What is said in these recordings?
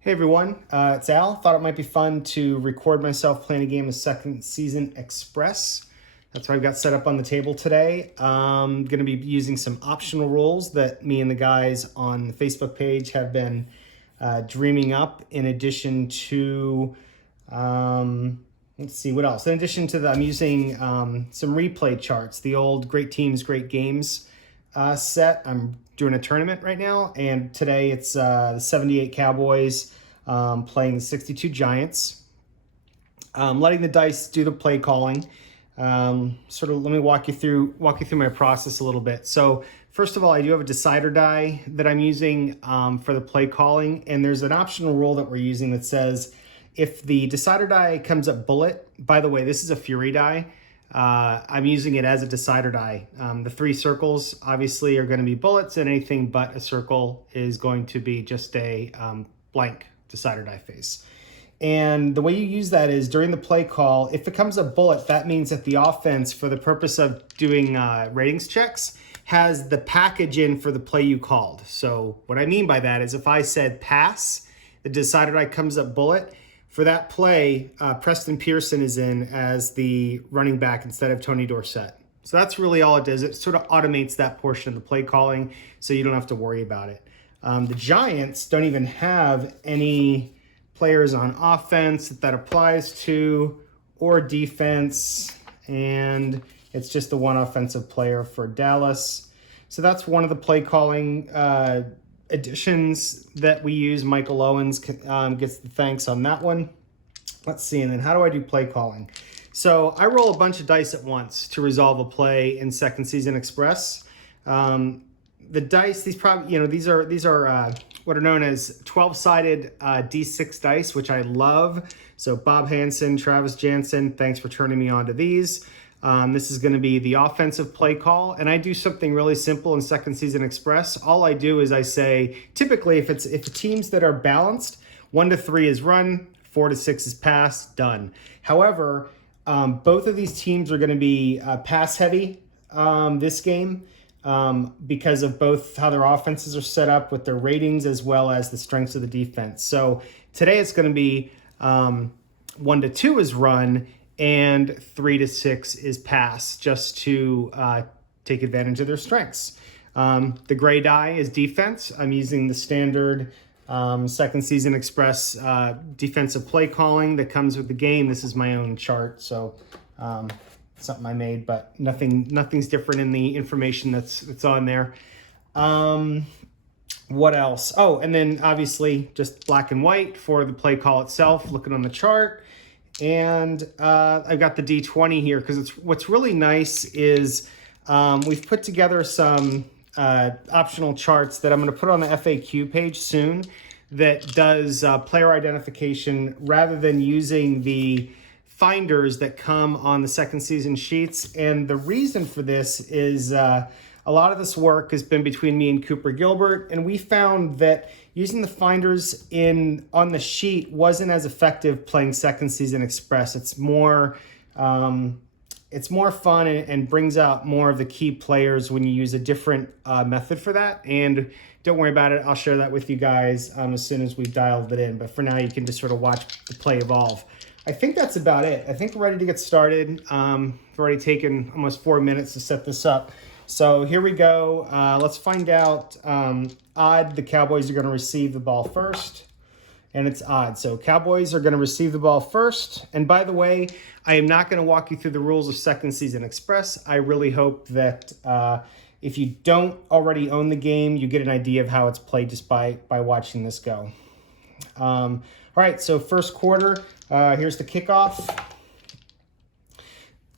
Hey everyone, it's Al. Thought it might be fun to record myself playing a game of Second Season Express. That's what I've got set up on the table today. I'm going to be using some optional rules that me and the guys on the Facebook page have been dreaming up in addition to, let's see, what else? In addition to that, I'm using some replay charts, the old Great Teams, Great Games set. I'm doing a tournament right now, and today it's the 78 Cowboys playing the 62 Giants. Letting the dice do the play calling. Let me walk you through my process a little bit. So first of all, I do have a decider die that I'm using for the play calling, and there's an optional rule that we're using that says if the decider die comes up bullet. By the way, this is a Fury die. I'm using it as a decider die. The three circles obviously are going to be bullets, and anything but a circle is going to be just a blank decider die face. And the way you use that is during the play call, if it comes a bullet, that means that the offense, for the purpose of doing ratings checks, has the package in for the play you called. So what I mean by that is if I said pass, the decider die comes up bullet. For that play, Preston Pearson is in as the running back instead of Tony Dorsett. So that's really all it does. It sort of automates that portion of the play calling so you don't have to worry about it. The Giants don't even have any players on offense that applies to or defense, and it's just the one offensive player for Dallas. So that's one of the play calling additions that we use. Michael Owens gets the thanks on that one. Let's see, and then how do I do play calling? So I roll a bunch of dice at once to resolve a play in Second Season Express. The dice, these are what are known as 12-sided D6 dice, which I love. So Bob Hansen, Travis Jansen, thanks for turning me on to these. This is going to be the offensive play call, and I do something really simple in Second Season Express. All I do is I say, typically, if teams that are balanced, 1 to 3 is run, 4 to 6 is pass, done. However, both of these teams are going to be pass heavy this game because of both how their offenses are set up with their ratings as well as the strengths of the defense. So today it's going to be 1 to 2 is run, and 3 to 6 is pass, just to take advantage of their strengths. The gray die is defense. I'm using the standard Second Season Express defensive play calling that comes with the game. This is my own chart, so something I made, but nothing's different in the information that's on there. What else? Oh, and then obviously just black and white for the play call itself, looking on the chart. And I've got the D20 here because what's really nice is we've put together some optional charts that I'm going to put on the FAQ page soon that does player identification rather than using the finders that come on the second season sheets. And the reason for this is a lot of this work has been between me and Cooper Gilbert, and we found that using the finders on the sheet wasn't as effective playing Second Season Express. It's more fun and brings out more of the key players when you use a different method for that. And don't worry about it. I'll share that with you guys as soon as we've dialed it in. But for now, you can just sort of watch the play evolve. I think that's about it. I think we're ready to get started. We've already taken almost 4 minutes to set this up. So here we go. Let's find out. Odd, the Cowboys are going to receive the ball first. And it's odd. So Cowboys are going to receive the ball first. And by the way, I am not going to walk you through the rules of Second Season Express. I really hope that if you don't already own the game, you get an idea of how it's played just by watching this go. All right, so first quarter, here's the kickoff.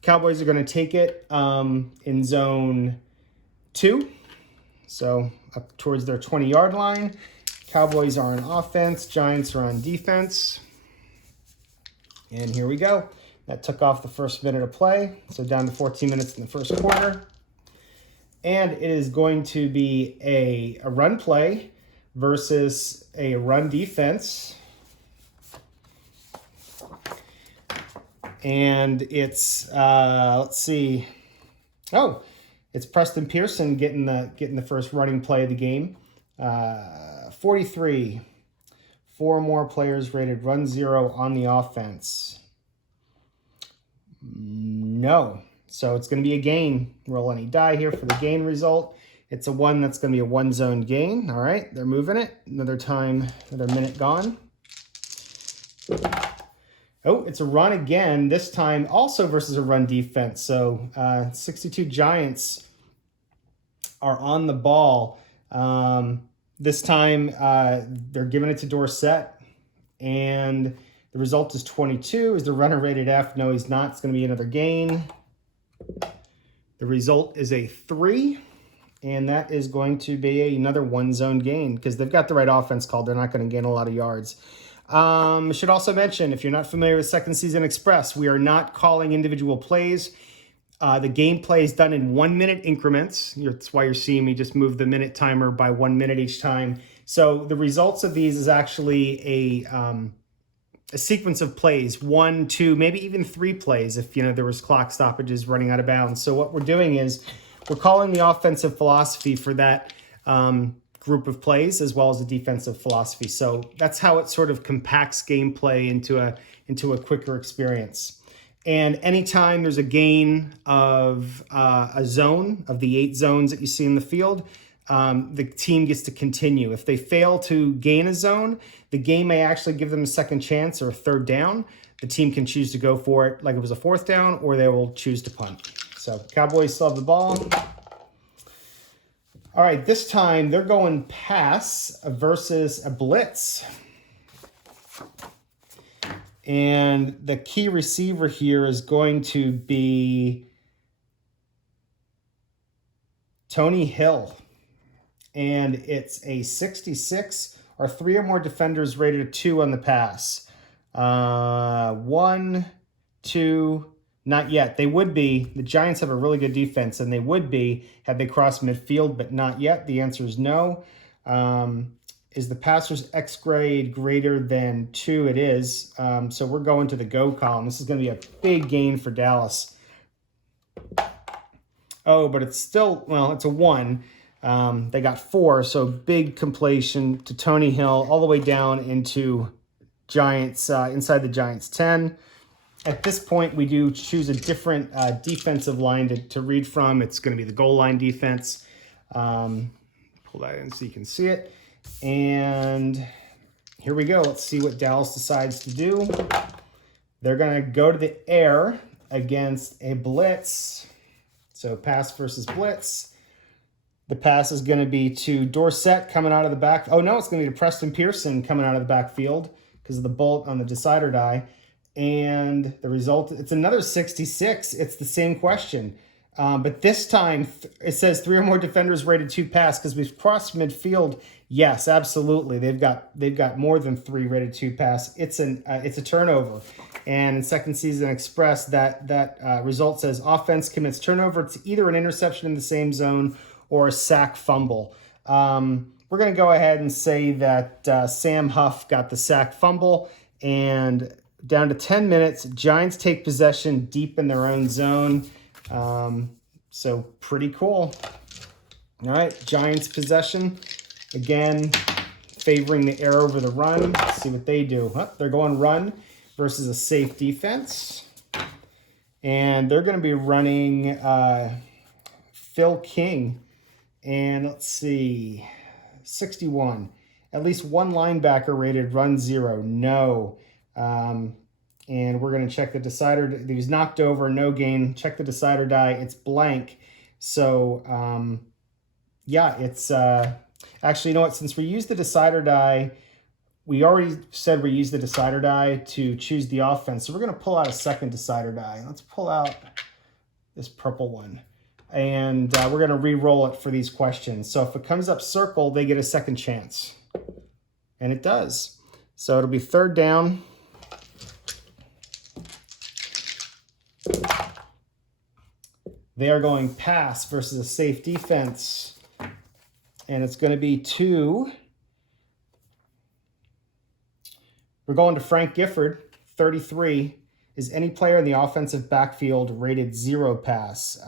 Cowboys are going to take it in zone 2, so up towards their 20-yard line. Cowboys are on offense, Giants are on defense. And here we go. That took off the first minute of play, so down to 14 minutes in the first quarter. And it is going to be a run play versus a run defense. And it's let's see. Oh, it's Preston Pearson getting the first running play of the game. 43 4 more players rated run 0 on the offense? No. So it's going to be a gain. Roll any die here for the gain result. It's a 1 that's going to be a 1-zone gain. All right, they're moving it. Another minute gone. Oh, it's a run again, this time also versus a run defense. So 62 Giants are on the ball. This time they're giving it to Dorsett, and the result is 22. Is the runner rated F? No, he's not. It's going to be another gain. The result is a 3, and that is going to be another 1-zone gain because they've got the right offense called. They're not going to gain a lot of yards. Should also mention, if you're not familiar with Second Season Express, we are not calling individual plays. The gameplay is done in 1-minute increments. That's why you're seeing me just move the minute timer by 1 minute each time. So the results of these is actually a sequence of plays, 1, 2, maybe even 3 plays if there was clock stoppages running out of bounds. So what we're doing is we're calling the offensive philosophy for that group of plays as well as the defensive philosophy. So that's how it sort of compacts gameplay into a quicker experience. And anytime there's a gain of a zone of the 8 zones that you see in the field, the team gets to continue. If they fail to gain a zone, the game may actually give them a second chance or a third down. The team can choose to go for it like it was a 4th down, or they will choose to punt. So Cowboys still have the ball. All right, this time they're going pass versus a blitz. And the key receiver here is going to be Tony Hill. And it's a 66 or 3 or more defenders rated a 2 on the pass. 1, 2, not yet. They would be. The Giants have a really good defense, and they would be had they crossed midfield, but not yet. The answer is no. Is the passer's X grade greater than 2? It is. So we're going to the go column. This is going to be a big gain for Dallas. Oh, but it's still, well, it's a 1. They got 4, so big completion to Tony Hill all the way down into Giants, inside the Giants 10. At this point, we do choose a different defensive line to read from. It's going to be the goal line defense. Pull that in so you can see it. And here we go. Let's see what Dallas decides to do. They're going to go to the air against a blitz. So pass versus blitz. The pass is going to be to Dorsett coming out of the back. Oh, no, it's going to be to Preston Pearson coming out of the backfield because of the bolt on the decider die. And the result, it's another 66. It's the same question. But this time it says 3 or more defenders rated 2 pass because we've crossed midfield. Yes, absolutely. They've got more than 3 rated 2 pass. It's a turnover. And in Second Season Express, that result says offense commits turnover. It's either an interception in the same zone or a sack fumble. We're going to go ahead and say that Sam Huff got the sack fumble, and down to 10 minutes, Giants take possession deep in their own zone. So pretty cool. All right, Giants possession. Again, favoring the air over the run. Let's see what they do. They're going run versus a safe defense. And they're going to be running Phil King. And let's see, 61. At least one linebacker rated run 0. No. And we're going to check the decider. He was knocked over, no gain. Check the decider die. It's blank. So, yeah, it's actually, you know what? Since we used the decider die, we already said we used the decider die to choose the offense. So we're going to pull out a second decider die. Let's pull out this purple one. And we're going to re-roll it for these questions. So if it comes up circle, they get a second chance. And it does. So it'll be 3rd down. They are going pass versus a safe defense. And it's going to be 2. We're going to Frank Gifford, 33. Is any player in the offensive backfield rated 0 pass?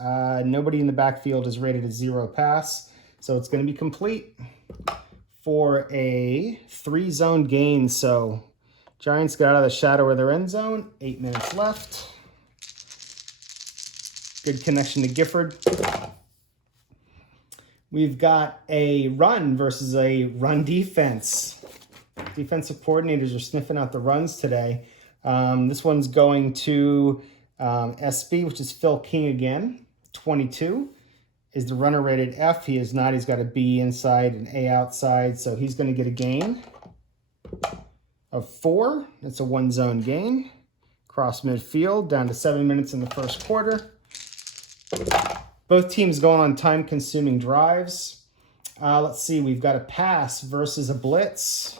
Nobody in the backfield is rated a 0 pass. So it's going to be complete. for a 3-zone gain. So Giants got out of the shadow of their end zone. 8 minutes left. Good connection to Gifford. We've got a run versus a run defense. Defensive coordinators are sniffing out the runs today. This one's going to SB, which is Phil King again. 22 is the runner rated F. He is not. He's got a B inside and A outside, so he's going to get a gain of 4. That's a 1-zone gain. Cross midfield, down to 7 minutes in the first quarter. Both teams going on time-consuming drives. Let's see, we've got a pass versus a blitz.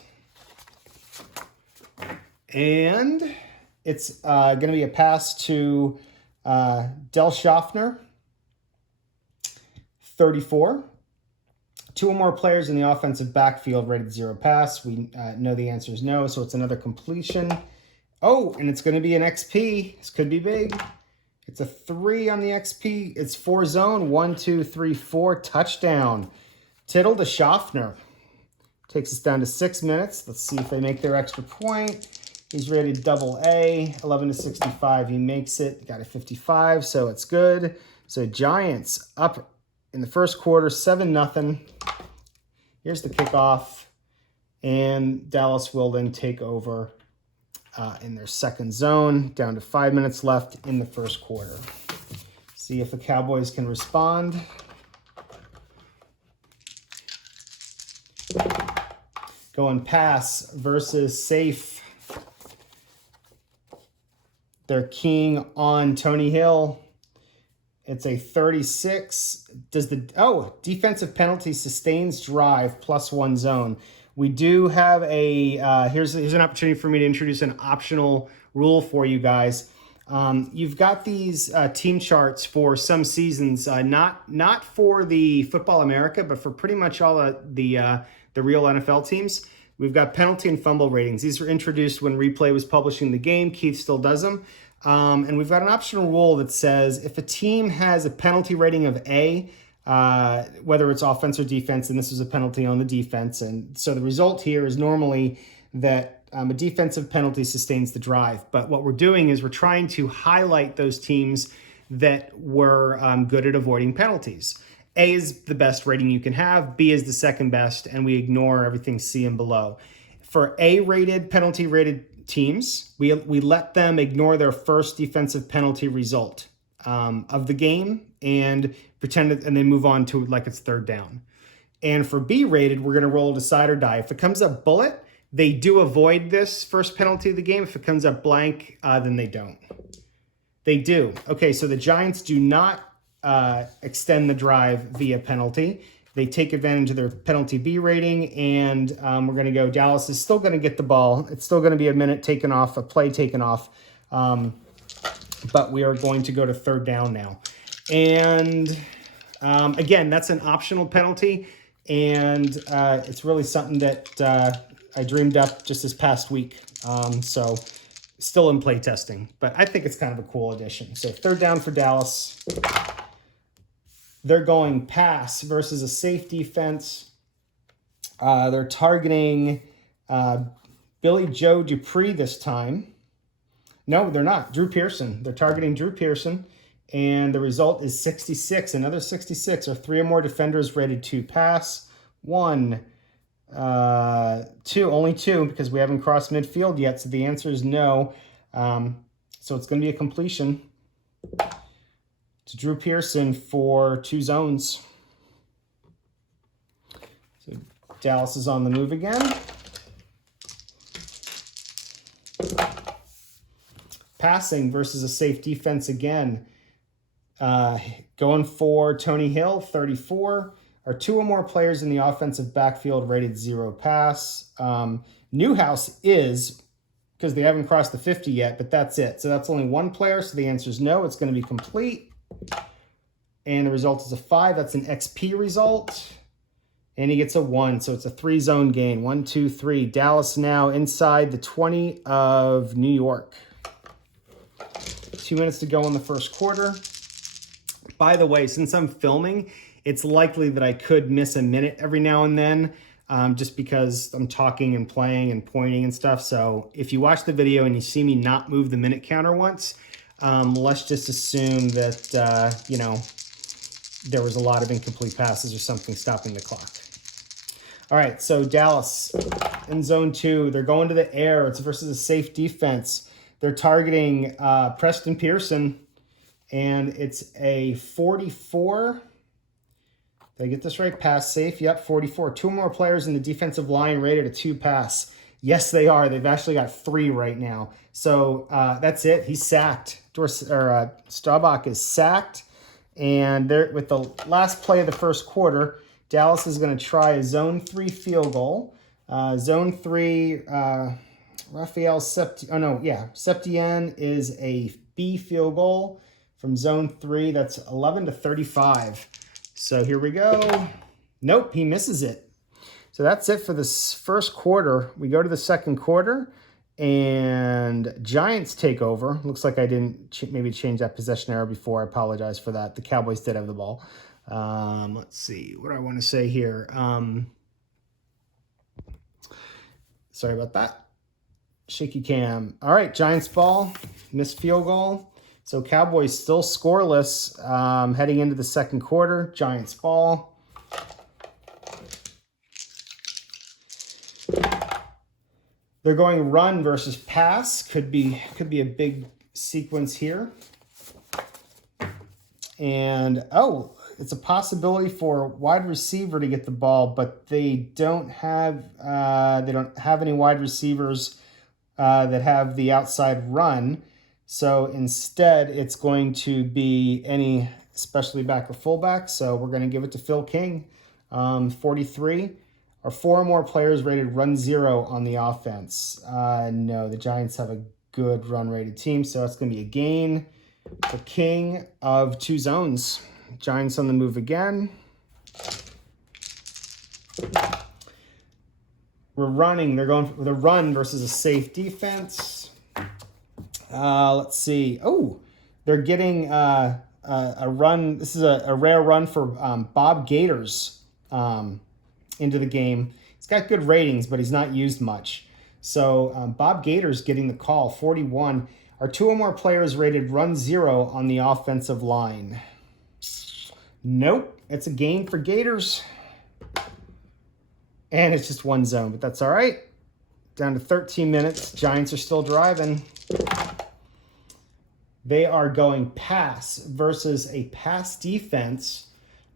And it's going to be a pass to Del Schaffner, 34. 2 or more players in the offensive backfield rated 0 pass. We know the answer is no, so it's another completion. Oh, and it's going to be an XP. This could be big. It's a 3 on the XP. It's 4-zone. 1, 2, 3, 4. Touchdown. Tittle to Schaffner. Takes us down to 6 minutes. Let's see if they make their extra point. He's rated AA, 11 to 65. He makes it. Got a 55, so it's good. So Giants up in the first quarter, 7-0. Here's the kickoff. And Dallas will then take over in their second zone, down to 5 minutes left in the first quarter. See if the Cowboys can respond. Going pass versus safe. They're keying on Tony Hill. It's a 36. Does the defensive penalty sustains drive +1 zone. We do have a here's an opportunity for me to introduce an optional rule for you guys. You've got these team charts for some seasons, not for the Football America, but for pretty much all the real NFL teams. We've got penalty and fumble ratings. These were introduced when Replay was publishing the game. Keith still does them. And we've got an optional rule that says if a team has a penalty rating of A, whether it's offense or defense, and this is a penalty on the defense. And so the result here is normally that a defensive penalty sustains the drive. But what we're doing is we're trying to highlight those teams that were good at avoiding penalties. A is the best rating you can have. B is the second best, and we ignore everything C and below. For A-rated, penalty-rated teams, we let them ignore their first defensive penalty result of the game and pretend it, and they move on to like it's third down. And for B-rated, we're going to roll a decide or die. If it comes up bullet, they do avoid this first penalty of the game. If it comes up blank, then they don't. They do. Okay, so the Giants do not extend the drive via penalty. They take advantage of their penalty B rating, and we're going to go. Dallas is still going to get the ball. It's still going to be a minute taken off, a play taken off, but we are going to go to third down now. And again, that's an optional penalty, and it's really something that I dreamed up just this past week. So still in play testing, but I think it's kind of a cool addition. So third down for Dallas. They're going pass versus a safe defense. They're targeting Billy Joe Dupree this time. No, they're not. Drew Pearson. They're targeting Drew Pearson, and the result is 66. Another 66 or 3 or more defenders rated to pass. 1, 2, only 2 because we haven't crossed midfield yet, so the answer is no. So it's going to be a completion to Drew Pearson for 2 zones. So Dallas is on the move again. Passing versus a safe defense again. Going for Tony Hill, 34. Are 2 or more players in the offensive backfield rated 0 pass. Newhouse is, because they haven't crossed the 50 yet, but that's it. So that's only 1 player, so the answer is no. It's going to be complete. And the result is a 5. That's an XP result. And he gets a 1, so it's a 3-zone gain. 1, 2, 3. Dallas now inside the 20 of New York. 2 minutes to go in the first quarter. By the way, since I'm filming, it's likely that I could miss a minute every now and then. just because I'm talking and playing and pointing and stuff. So if you watch the video and you see me not move the minute counter once, let's just assume that, you know, there was a lot of incomplete passes or something stopping the clock. All right, so Dallas in zone 2. They're going to the air. It's versus a safe defense. They're targeting Preston Pearson, and it's a 44. Did I get this right? Pass safe. Yep, 44. 2 more players in the defensive line rated a 2 pass. Yes, they are. They've actually got 3 right now. So that's it. He's sacked. Staubach is sacked. And with the last play of the first quarter, Dallas is going to try a zone 3 field goal. Zone 3, Septien is a B field goal from zone 3. That's 11-35. So here we go. Nope, he misses it. So that's it for this first quarter. We go to the second quarter, and Giants take over. Looks like I didn't maybe change that possession error before. I apologize for that. The Cowboys did have the ball. Let's see. What do I want to say here? Sorry about that. Shaky cam. All right, Giants ball. Missed field goal. So Cowboys still scoreless heading into the second quarter. Giants ball. They're going run versus pass. Could be a big sequence here. And it's a possibility for wide receiver to get the ball, but they don't have any wide receivers that have the outside run. So instead, it's going to be any especially back or fullback. So we're going to give it to Phil King, 43. Are 4 more players rated run 0 on the offense? No, the Giants have a good run-rated team, so that's going to be a gain for King of 2 zones. Giants on the move again. We're running. They're going for the run versus a safe defense. Let's see. Oh, they're getting a run. This is a rare run for Bob Gators into the game. He's got good ratings, but he's not used much. So Bob Gators getting the call, 41. Are 2 or more players rated run 0 on the offensive line? Nope. It's a gain for Gators. And it's just 1 zone, but that's all right. Down to 13 minutes. Giants are still driving. They are going pass versus a pass defense.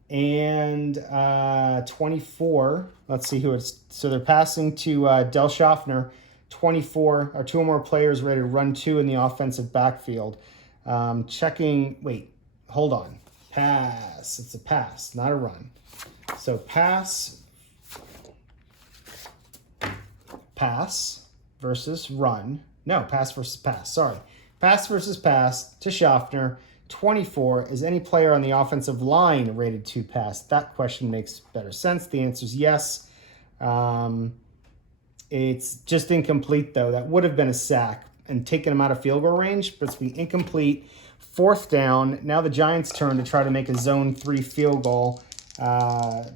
And 24. Let's see who it's. So they're passing to Del Schaffner. 24 are 2 or more players rated run 2 in the offensive backfield. Checking. Wait, hold on. Pass. It's a pass, not a run. So pass versus run. No, pass versus pass. Sorry. Pass versus pass to Schaffner. 24, is any player on the offensive line rated 2 pass? That question makes better sense. The answer is yes. It's just incomplete, though. That would have been a sack and taken him out of field goal range, but it's be incomplete. 4th down. Now the Giants' turn to try to make a zone 3 field goal.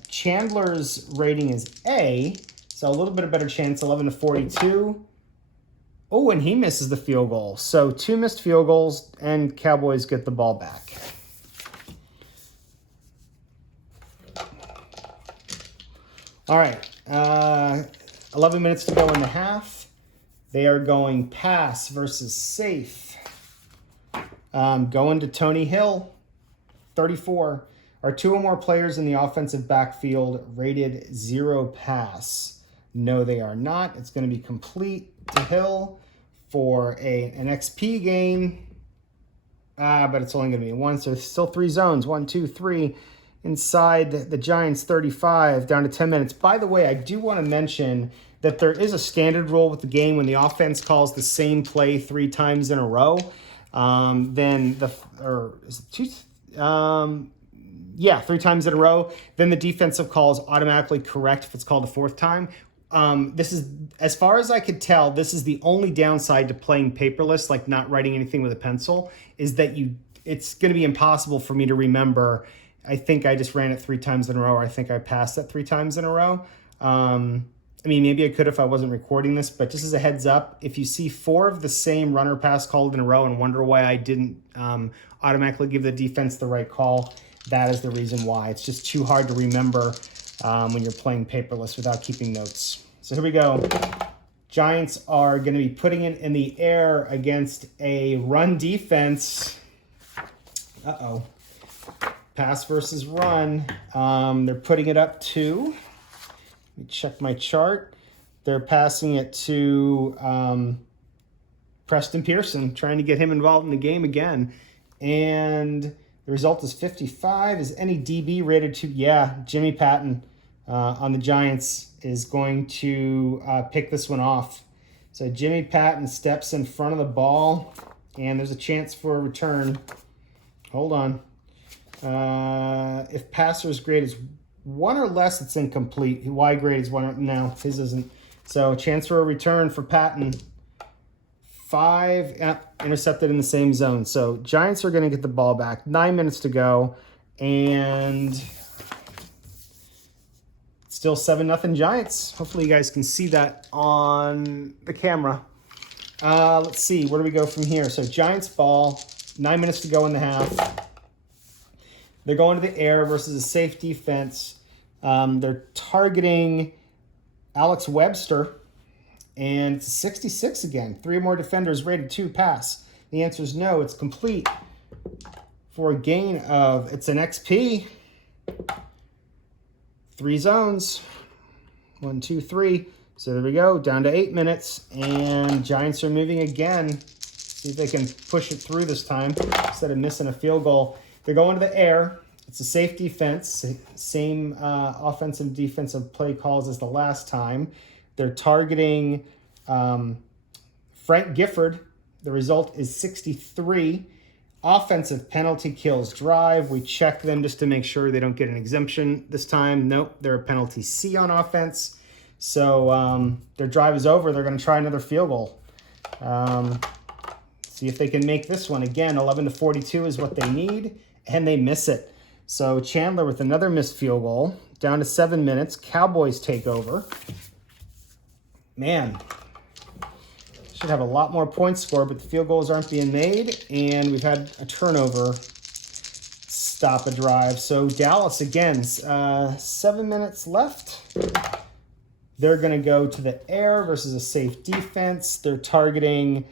Chandler's rating is A, so a little bit of better chance, 11-42. Oh, and he misses the field goal. So 2 missed field goals, and Cowboys get the ball back. All right. 11 minutes to go in the half. They are going pass versus safe. Going to Tony Hill, 34. Are 2 or more players in the offensive backfield rated 0 pass? No, they are not. It's going to be complete to Hill for an XP gain. But it's only going to be 1. So still 3 zones. 1, 2, 3 inside the Giants 35, down to 10 minutes. By the way, I do want to mention that there is a standard rule with the game when the offense calls the same play 3 times in a row. Then 3 times in a row, then the defensive call is automatically correct if it's called a 4th time. This is, as far as I could tell, this is the only downside to playing paperless, like not writing anything with a pencil, is that it's going to be impossible for me to remember. I think I just ran it 3 times in a row, or I think I passed it 3 times in a row. I mean, maybe I could if I wasn't recording this, but just as a heads up, if you see 4 of the same runner pass called in a row and wonder why I didn't automatically give the defense the right call, that is the reason why. It's just too hard to remember when you're playing paperless without keeping notes. So here we go. Giants are going to be putting it in the air against a run defense. Uh-oh. Pass versus run. They're putting it up to, let me check my chart. They're passing it to Preston Pearson, trying to get him involved in the game again. And the result is 55. Is any DB rated to? Yeah, Jimmy Patton on the Giants is going to pick this one off. So Jimmy Patton steps in front of the ball, and there's a chance for a return. Hold on. If passer's grade is 1 or less, it's incomplete. Y grade is 1. No, his isn't. So chance for a return for Patton. 5, intercepted in the same zone. So Giants are going to get the ball back. 9 minutes to go, and still 7-0 Giants. Hopefully you guys can see that on the camera. Let's see, where do we go from here? So Giants ball, 9 minutes to go in the half. They're going to the air versus a safe defense. They're targeting Alex Webster, and it's a 66 again. 3 more defenders rated 2 pass. The answer is no. It's complete for a gain of, it's an XP. 3 zones. 1, 2, 3. So there we go, down to 8 minutes, and Giants are moving again. See if they can push it through this time instead of missing a field goal. They're going to the air. It's a safe defense, same offensive defensive play calls as the last time. They're targeting Frank Gifford. The result is 63. Offensive penalty kills drive. We check them just to make sure they don't get an exemption this time. Nope, they're a penalty C on offense. So their drive is over. They're going to try another field goal. See if they can make this one. Again, 11-42 is what they need, and they miss it. So Chandler with another missed field goal. Down to 7 minutes. Cowboys take over. Man, should have a lot more points scored, but the field goals aren't being made, and we've had a turnover stop a drive. So Dallas, again, 7 minutes left. They're going to go to the air versus a safe defense. They're targeting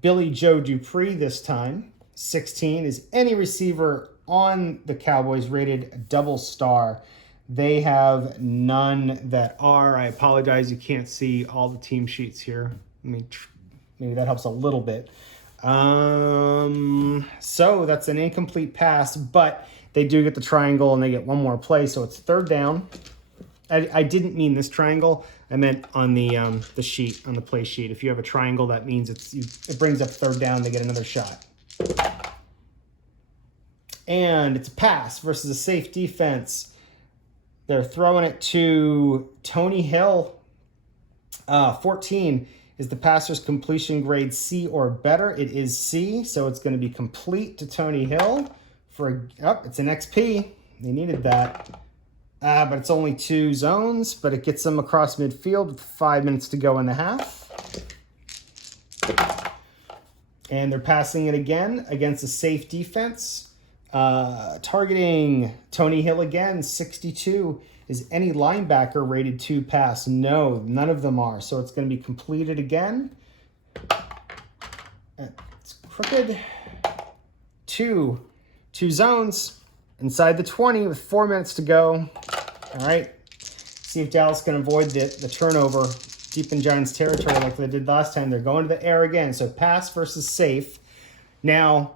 Billy Joe Dupree this time. 16 is any receiver on the Cowboys rated a double star. They have none that are. I apologize, you can't see all the team sheets here. Maybe that helps a little bit. So that's an incomplete pass, but they do get the triangle and they get one more play, so it's 3rd down. I didn't mean this triangle. I meant on the sheet, on the play sheet. If you have a triangle, that means it brings up 3rd down. They get another shot. And it's a pass versus a safe defense. They're throwing it to Tony Hill. 14 is the passer's completion grade C or better. It is C, so it's going to be complete to Tony Hill. It's an XP. They needed that. But it's only 2 zones, but it gets them across midfield with 5 minutes to go in the half. And they're passing it again against a safe defense. Targeting Tony Hill again, 62. Is any linebacker rated 2 pass? No, none of them are. So it's going to be completed again. It's crooked. 2 zones inside the 20 with 4 minutes to go. All right. See if Dallas can avoid the turnover deep in Giants territory like they did last time. They're going to the air again. So pass versus safe. Now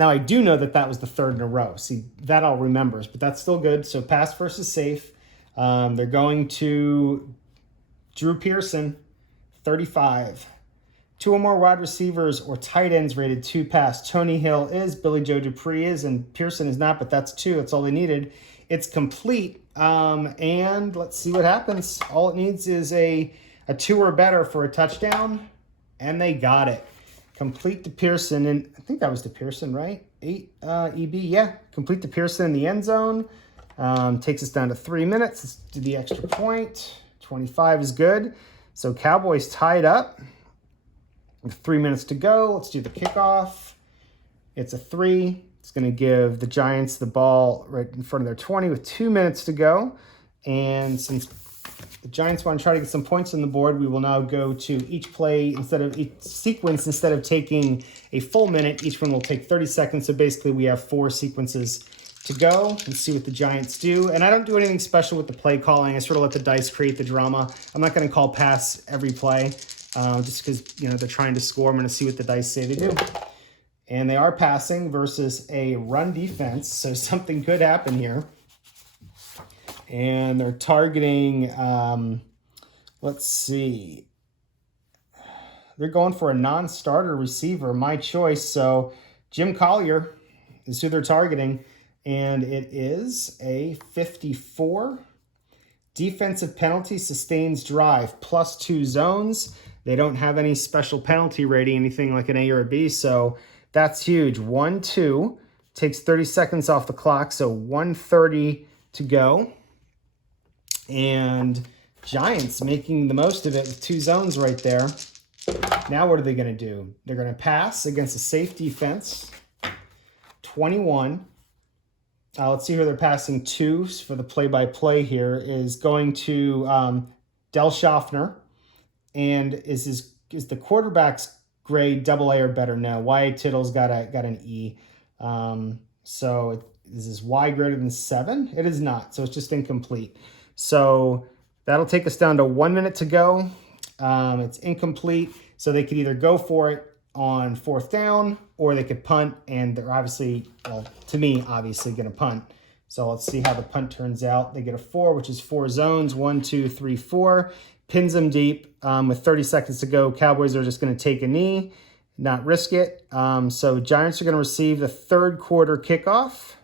I do know that was the 3rd in a row. See, that I'll remember, but that's still good. So pass versus safe. They're going to Drew Pearson, 35. 2 or more wide receivers or tight ends rated 2 pass. Tony Hill is, Billy Joe Dupree is, and Pearson is not, but that's 2. That's all they needed. It's complete. And let's see what happens. All it needs is a 2 or better for a touchdown, and they got it. Complete to Pearson, and I think that was to Pearson, right? 8 EB, yeah. Complete to Pearson in the end zone. Takes us down to 3 minutes. Let's do the extra point. 25 is good. So Cowboys tied up with 3 minutes to go. Let's do the kickoff. It's a 3. It's going to give the Giants the ball right in front of their 20 with 2 minutes to go. And since the Giants want to try to get some points on the board, we will now go to each play each sequence. Instead of taking a full minute, each one will take 30 seconds. So basically we have 4 sequences to go. Let's see what the Giants do. And I don't do anything special with the play calling. I sort of let the dice create the drama. I'm not going to call pass every play just because they're trying to score. I'm going to see what the dice say they do. And they are passing versus a run defense, so something could happen here. And they're targeting, let's see. They're going for a non-starter receiver, my choice. So Jim Collier is who they're targeting. And it is a 54. Defensive penalty, sustains drive, +2 zones. They don't have any special penalty rating, anything like an A or a B, so that's huge. 1-2, takes 30 seconds off the clock, so 1:30 to go. And Giants making the most of it with 2 zones right there. Now what are they going to do? They're going to pass against a safe defense. 21. Let's see who they're passing to for the play-by-play here. Is going to Del Schaffner. And is the quarterback's grade AA or better? No. Y.A. Tittle's got an E. So is this Y greater than 7? It is not. So it's just incomplete. So that'll take us down to 1 minute to go. It's incomplete. So they could either go for it on 4th down, or they could punt, and they're obviously, well, to me, obviously going to punt. So let's see how the punt turns out. They get a 4, which is 4 zones, 1, 2, 3, 4. Pins them deep with 30 seconds to go. Cowboys are just going to take a knee, not risk it. So Giants are going to receive the 3rd quarter kickoff.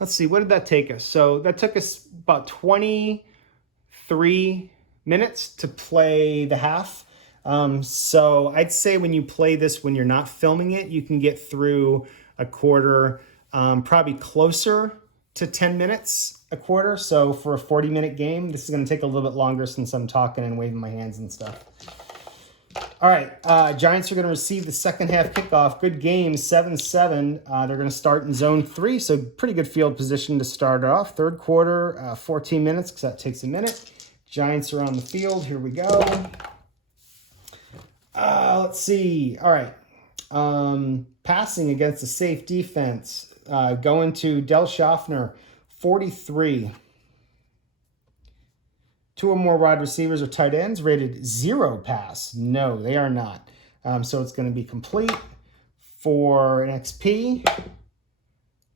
Let's see, what did that take us? So that took us about 23 minutes to play the half. So I'd say when you play this, when you're not filming it, you can get through a quarter, probably closer to 10 minutes a quarter. So for a 40-minute game, this is going to take a little bit longer since I'm talking and waving my hands and stuff. All right, Giants are going to receive the second half kickoff. Good game, 7-7. They're going to start in zone 3, so pretty good field position to start off. 3rd quarter, 14 minutes, because that takes a minute. Giants are on the field. Here we go. Let's see. All right. Passing against a safe defense. Going to Del Schaffner, 43. 2 or more wide receivers or tight ends rated 0 pass. No, they are not. So it's going to be complete for an XP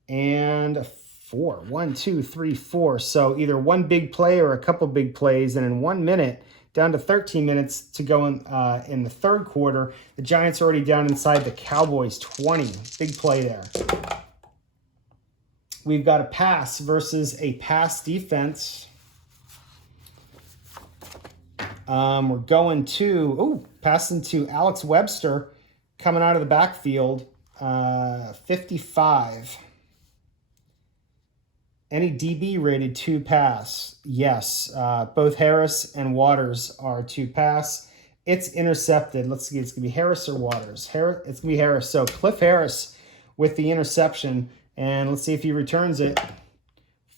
and a 4. 1, 2, 3, 4. So either one big play or a couple big plays, and in 1 minute, down to 13 minutes to go in the 3rd quarter. The Giants are already down inside the Cowboys 20. Big play there. We've got a pass versus a pass defense. We're going to, passing to Alex Webster coming out of the backfield, 55. Any DB rated 2 pass? Yes. Both Harris and Waters are 2 pass. It's intercepted. Let's see. It's going to be Harris or Waters. It's going to be Harris. So Cliff Harris with the interception. And let's see if he returns it.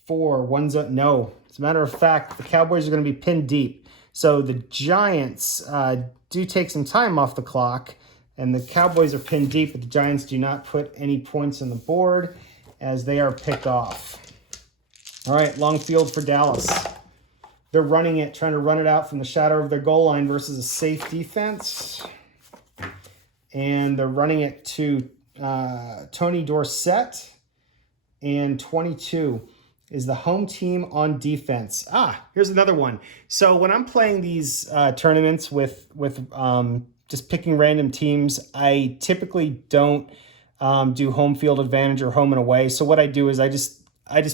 4. 1 zone. No. As a matter of fact, the Cowboys are going to be pinned deep. So the Giants do take some time off the clock. And the Cowboys are pinned deep, but the Giants do not put any points on the board as they are picked off. All right, long field for Dallas. They're running it, trying to run it out from the shadow of their goal line versus a safe defense. And they're running it to Tony Dorsett. And 22 is the home team on defense. Here's another one. So when I'm playing these tournaments with just picking random teams, I typically don't do home field advantage or home and away. So what I do is I just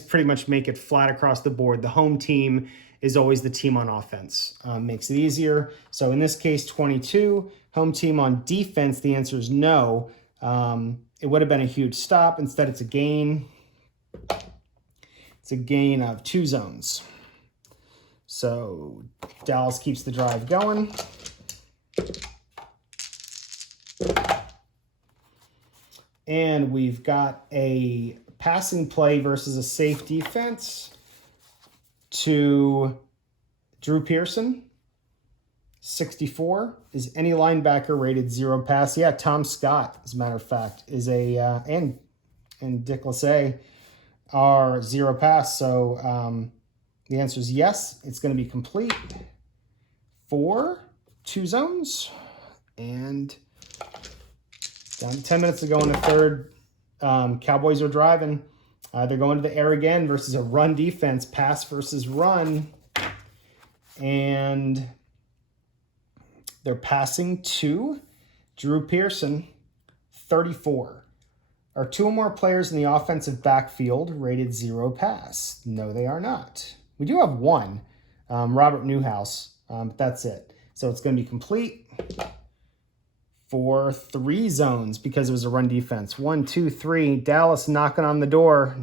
pretty much make it flat across the board. The home team is always the team on offense. Makes it easier. So in this case, 22. Home team on defense, the answer is no. It would have been a huge stop. Instead, it's a gain. It's It's a gain of 2 zones. So Dallas keeps the drive going. And we've got a passing play versus a safe defense to Drew Pearson. 64. Is any linebacker rated 0 pass? Yeah, Tom Scott, as a matter of fact, is a and Dick Lassay are 0 pass. So the answer is yes. It's going to be complete for 2 zones. And down to 10 minutes to go in the third. Cowboys are driving. They're going to the air again versus a run defense, pass versus run. And they're passing to Drew Pearson, 34. Are 2 or more players in the offensive backfield rated 0 pass? No, they are not. We do have 1, Robert Newhouse, but that's it. So it's going to be complete for 3 zones because it was a run defense. 1, 2, 3. Dallas knocking on the door.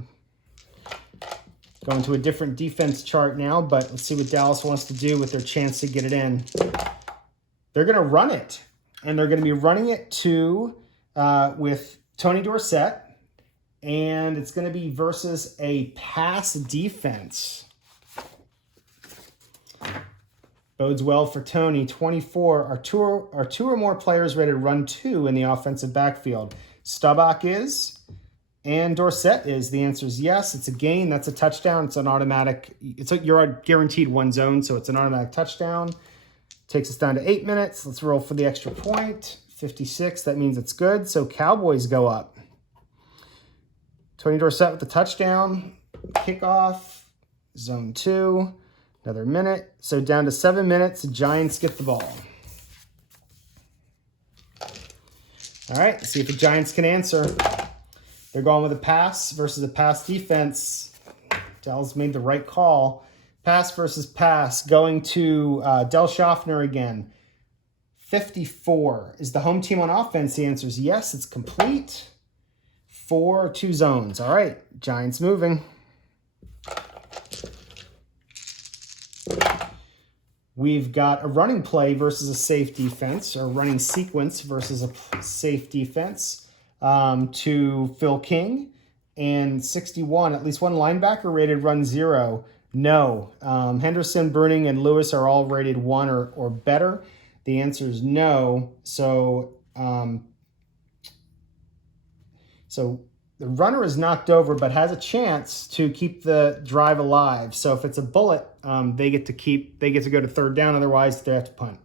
Going to a different defense chart now, but let's see what Dallas wants to do with their chance to get it in. They're going to run it, and they're going to be running it to with Tony Dorsett, and it's going to be versus a pass defense. Bodes well for Tony. 24. Are two or more players ready to run 2 in the offensive backfield? Staubach is, and Dorsett is. The answer is yes. It's a gain. That's a touchdown. It's an automatic. You're guaranteed 1 zone, so it's an automatic touchdown. Takes us down to 8 minutes. Let's roll for the extra point. 56. That means it's good. So Cowboys go up. Tony Dorsett with the touchdown. Kickoff. Zone 2. Another minute. So down to 7 minutes. The Giants get the ball. All right. See if the Giants can answer. They're going with a pass versus a pass defense. Dallas made the right call. Pass versus pass. Going to Del Schaffner again. 54. Is the home team on offense? The answer is yes. It's complete for 2 zones. All right. Giants moving. We've got a running play versus a safe defense, or running sequence versus a safe defense to Phil King. And 61, at least 1 linebacker rated run 0. No. Henderson, Bruning, and Lewis are all rated 1 or better. The answer is no. So the runner is knocked over, but has a chance to keep the drive alive. So if it's a bullet, they get to go to 3rd down. Otherwise, they have to punt.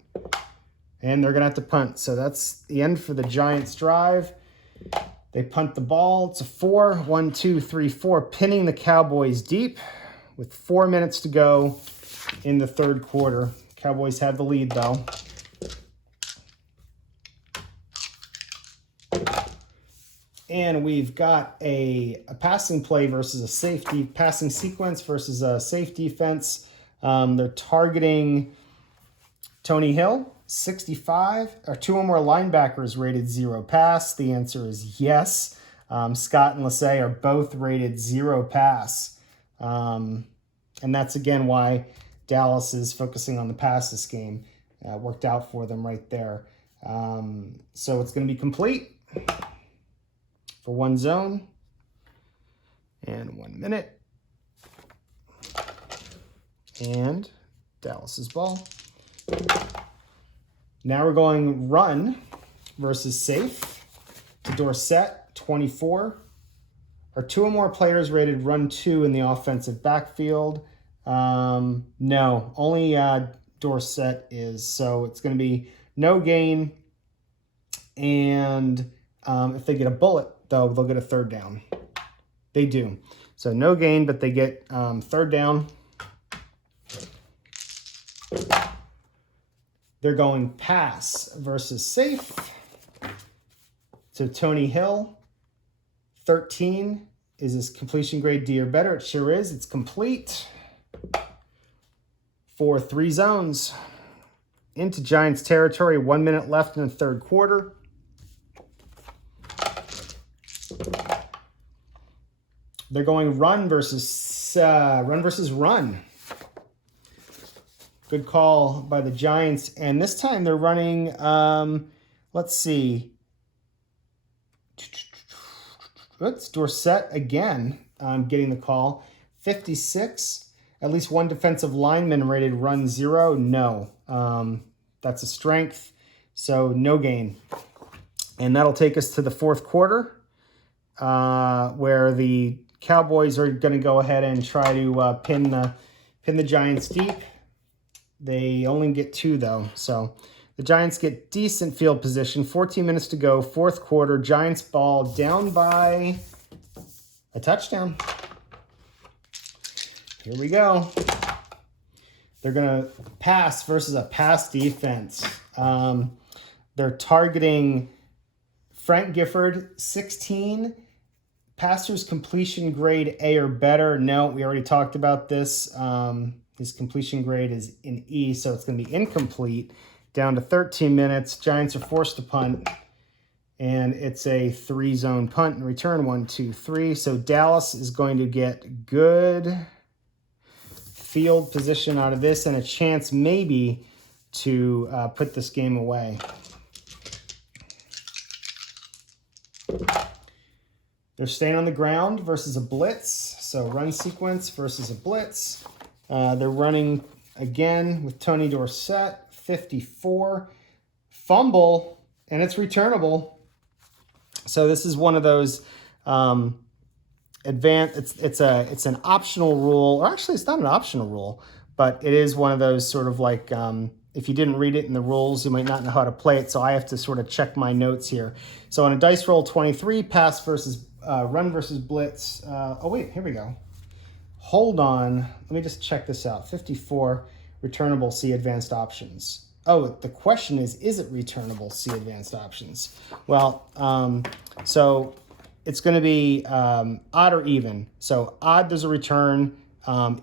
And they're going to have to punt. So that's the end for the Giants' drive. They punt the ball. It's a 4. 1, 2, 3, 4. Pinning the Cowboys deep with 4 minutes to go in the 3rd quarter. Cowboys have the lead, though. And we've got a passing play versus a safety, passing sequence versus a safe defense. They're targeting Tony Hill, 65. Are 2 or more linebackers rated 0 pass? The answer is yes. Scott and Lassay are both rated 0 pass. And that's, again, why Dallas is focusing on the pass this game. Worked out for them right there. So it's going to be complete for 1 zone and 1 minute. And Dallas's ball. Now we're going run versus safe to Dorsett, 24. Are 2 or more players rated run 2 in the offensive backfield? No, only Dorsett is. So it's going to be no gain. And if they get a bullet, though, they'll get a 3rd down. They do. So no gain, but they get 3rd down. They're going pass versus safe to Tony Hill. 13. Is this completion grade D or better? It sure is. It's complete for 3 zones. Into Giants territory. 1 minute left in the 3rd quarter. They're going run versus Giants, run versus run. Good call by the Giants. And this time they're running, let's see. It's Dorsett again getting the call. 56. At least one defensive lineman rated run 0. No. That's a strength. So no gain. And that'll take us to the fourth quarter where the Cowboys are going to go ahead and try to pin the Giants deep. They only get 2, though. So the Giants get decent field position. 14 minutes to go. Fourth quarter. Giants ball down by a touchdown. Here we go. They're going to pass versus a pass defense. They're targeting Frank Gifford, 16. Passer's completion grade A or better. No, we already talked about this. His completion grade is an E, so it's going to be incomplete. Down to 13 minutes. Giants are forced to punt, and it's a 3-zone punt and return. 1, 2, 3. So Dallas is going to get good field position out of this and a chance maybe to put this game away. They're staying on the ground versus a blitz. So run sequence versus a blitz. They're running again with Tony Dorsett, 54. Fumble, and it's returnable. So this is one of those it's an optional rule, or actually it's not an optional rule, but it is one of those sort of like if you didn't read it in the rules, you might not know how to play it. So I have to sort of check my notes here. So on a dice roll 23, pass versus run versus blitz. Oh wait, here we go. Hold on, let me just check this out. 54, returnable, see advanced options. Oh, the question is it returnable, see advanced options? Well, so it's going to be odd or even. So odd, there's a return.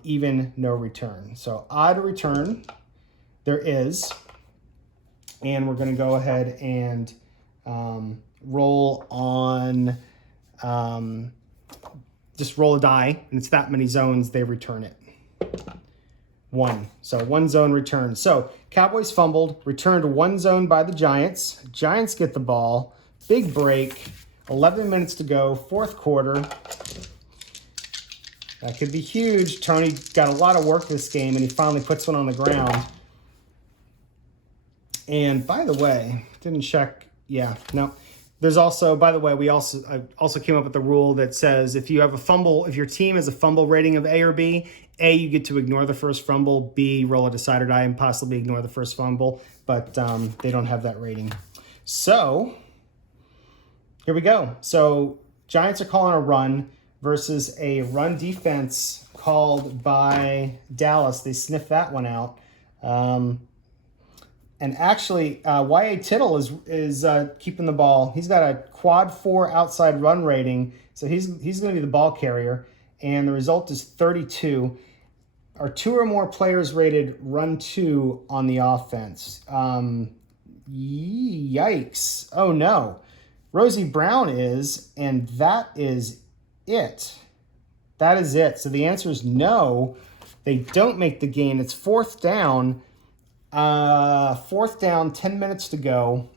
Even, no return. So odd return, there is. And we're going to go ahead and roll on... just roll a die, and it's that many zones, they return it. 1. So 1 zone return. So Cowboys fumbled, returned 1 zone by the Giants. Giants get the ball. Big break. 11 minutes to go. Fourth quarter. That could be huge. Tony got a lot of work this game, and he finally puts one on the ground. And by the way, didn't check. Yeah, no. There's also, by the way, I also came up with the rule that says if you have a fumble, if your team has a fumble rating of A or B, A, you get to ignore the first fumble, B, roll a decider die and possibly ignore the first fumble, but they don't have that rating. So here we go. So Giants are calling a run versus a run defense called by Dallas. They sniffed that one out. And actually, Y.A. Tittle is keeping the ball. He's got a quad 4 outside run rating, so he's going to be the ball carrier. And the result is 32. Are 2 or more players rated run 2 on the offense? Yikes. Oh, no. Rosie Brown is, and that is it. That is it. So the answer is no. They don't make the gain. It's fourth down. 10 minutes to go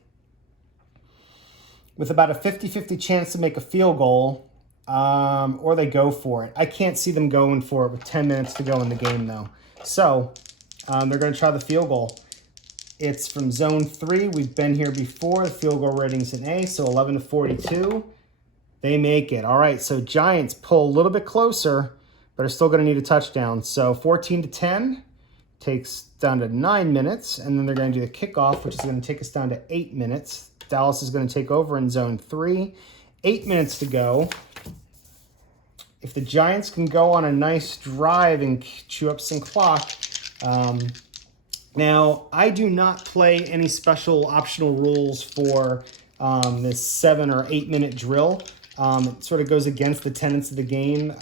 with about a 50-50 chance to make a field goal, or they go for it. I can't see them going for it with 10 minutes to go in the game, though. So they're going to try the field goal. It's from zone 3. We've been here before. The field goal rating's an A, so 11-42. They make it. All right, so Giants pull a little bit closer, but are still going to need a touchdown. So 14-10. Takes down to 9 minutes, and then they're going to do a kickoff, which is going to take us down to 8 minutes. Dallas is going to take over in zone 3. 8 minutes to go. If the Giants can go on a nice drive and chew up some clock. Now, I do not play any special optional rules for this 7 or 8 minute drill. It sort of goes against the tenets of the game.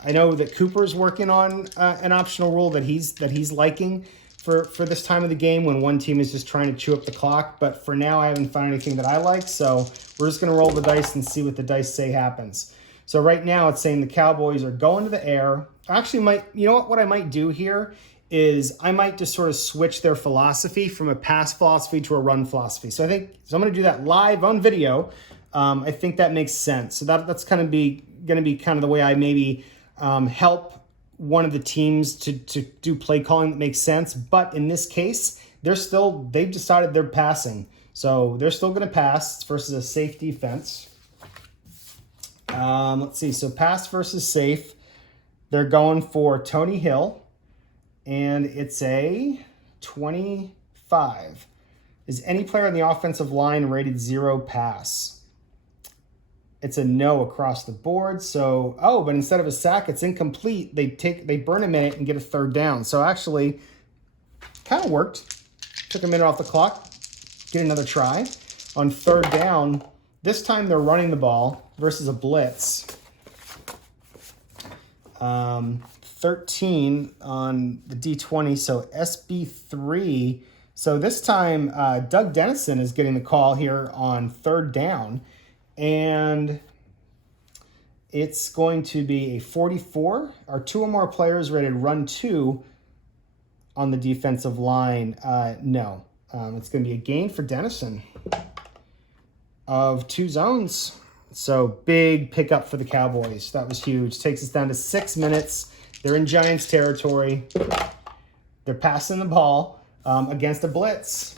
I know that Cooper's working on an optional rule that he's liking for this time of the game when one team is just trying to chew up the clock. But for now, I haven't found anything that I like. So we're just going to roll the dice and see what the dice say happens. So right now it's saying the Cowboys are going to the air. Actually, you know what I might do here is I might just sort of switch their philosophy from a pass philosophy to a run philosophy. So I'm going to do that live on video. I think that makes sense. So that's kind of going to be kind of the way I maybe help one of the teams to do play calling that makes sense. But in this case, they've decided they're passing. So they're still going to pass versus a safe defense. Let's see. So pass versus safe. They're going for Tony Hill. And it's a 25. Is any player on the offensive line rated 0 pass? It's a no across the board. So, but instead of a sack, it's incomplete. They burn a minute and get a 3rd down. So actually, kind of worked. Took a minute off the clock. Get another try. On 3rd down, this time they're running the ball versus a blitz. 13 on the D20, so SB3. So this time, Doug Dennison is getting the call here on 3rd down. And it's going to be a 44. Are 2 or more players rated run 2 on the defensive line? No. It's going to be a gain for Dennison of 2 zones. So big pickup for the Cowboys. That was huge. Takes us down to 6 minutes. They're in Giants territory. They're passing the ball against a blitz.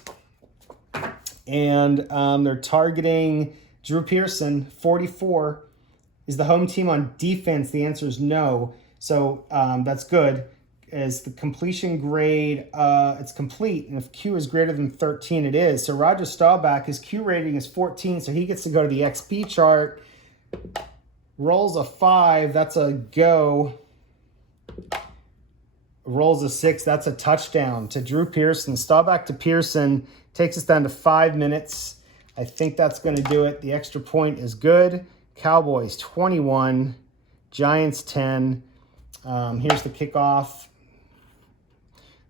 And they're targeting Drew Pearson, 44. Is the home team on defense? The answer is no. So that's good. Is the completion grade, it's complete. And if Q is greater than 13, it is. So Roger Staubach, his Q rating is 14, so he gets to go to the XP chart. Rolls a 5, that's a go. Rolls a 6, that's a touchdown to Drew Pearson. Staubach to Pearson takes us down to 5 minutes. I think that's going to do it. The extra point is good. Cowboys 21, Giants 10. Here's the kickoff.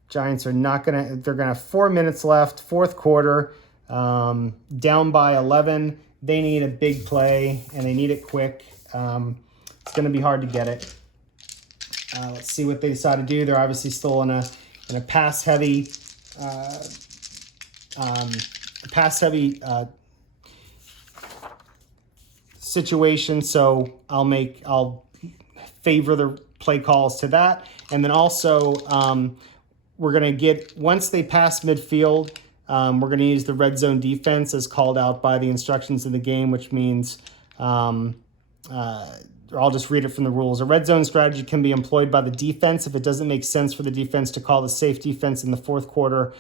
Giants are not going to, they're going to have 4 minutes left, 4th quarter, down by 11. They need a big play, and they need it quick. It's going to be hard to get it. Let's see what they decide to do. They're obviously still in a pass-heavy situation, so I'll favor the play calls to that. And then also, we're going to get, once they pass midfield, we're going to use the red zone defense as called out by the instructions in the game, which means, I'll just read it from the rules. A red zone strategy can be employed by the defense if it doesn't make sense for the defense to call the safe defense in the 4th quarter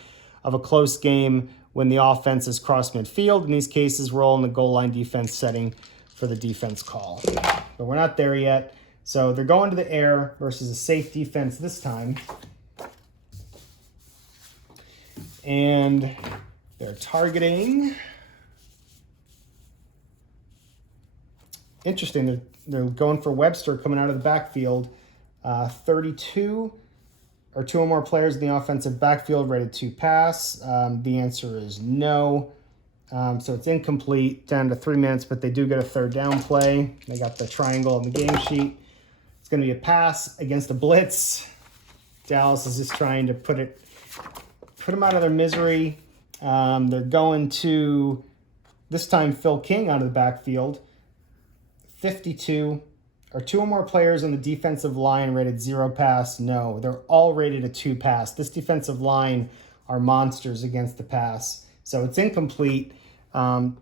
of a close game when the offense is crossed midfield. In these cases, we're all in the goal line defense setting for the defense call. But we're not there yet. So they're going to the air versus a safe defense this time. And they're targeting. Interesting. They're going for Webster coming out of the backfield. 32 or 2 or more players in the offensive backfield rated to pass. The answer is no. So it's incomplete, down to 3 minutes, but they do get a 3rd down play. They got the triangle on the game sheet. It's going to be a pass against a blitz. Dallas is just trying to put them out of their misery. They're going to, this time, Phil King out of the backfield. 52. Are 2 or more players on the defensive line rated 0 pass? No, they're all rated a 2 pass. This defensive line are monsters against the pass. So it's incomplete.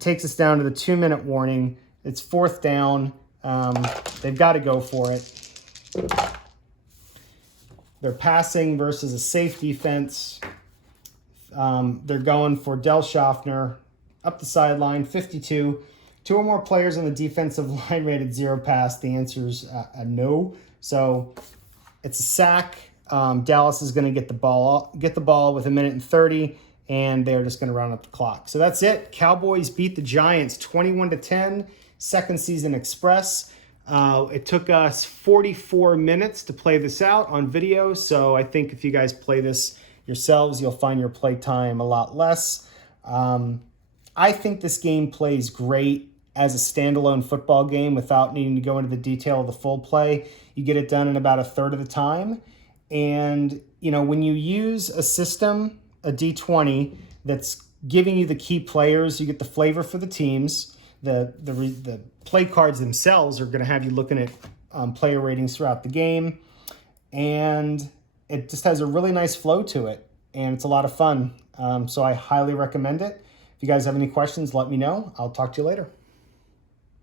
Takes us down to the 2-minute warning. It's 4th down. They've got to go for it. They're passing versus a safe defense. They're going for Del Schaffner up the sideline, 52. 2 or more players on the defensive line rated 0 pass. The answer is a no. So it's a sack. Dallas is going to get the ball with 1:30, and they're just going to run up the clock. So that's it. Cowboys beat the Giants 21-10. Second season express. It took us 44 minutes to play this out on video. So I think if you guys play this yourselves, you'll find your play time a lot less. I think this game plays great as a standalone football game without needing to go into the detail of the full play. You get it done in about a third of the time. And, you know, when you use a system, a D20, that's giving you the key players, you get the flavor for the teams. The play cards themselves are going to have you looking at player ratings throughout the game. And it just has a really nice flow to it. And it's a lot of fun. So I highly recommend it. If you guys have any questions, let me know. I'll talk to you later.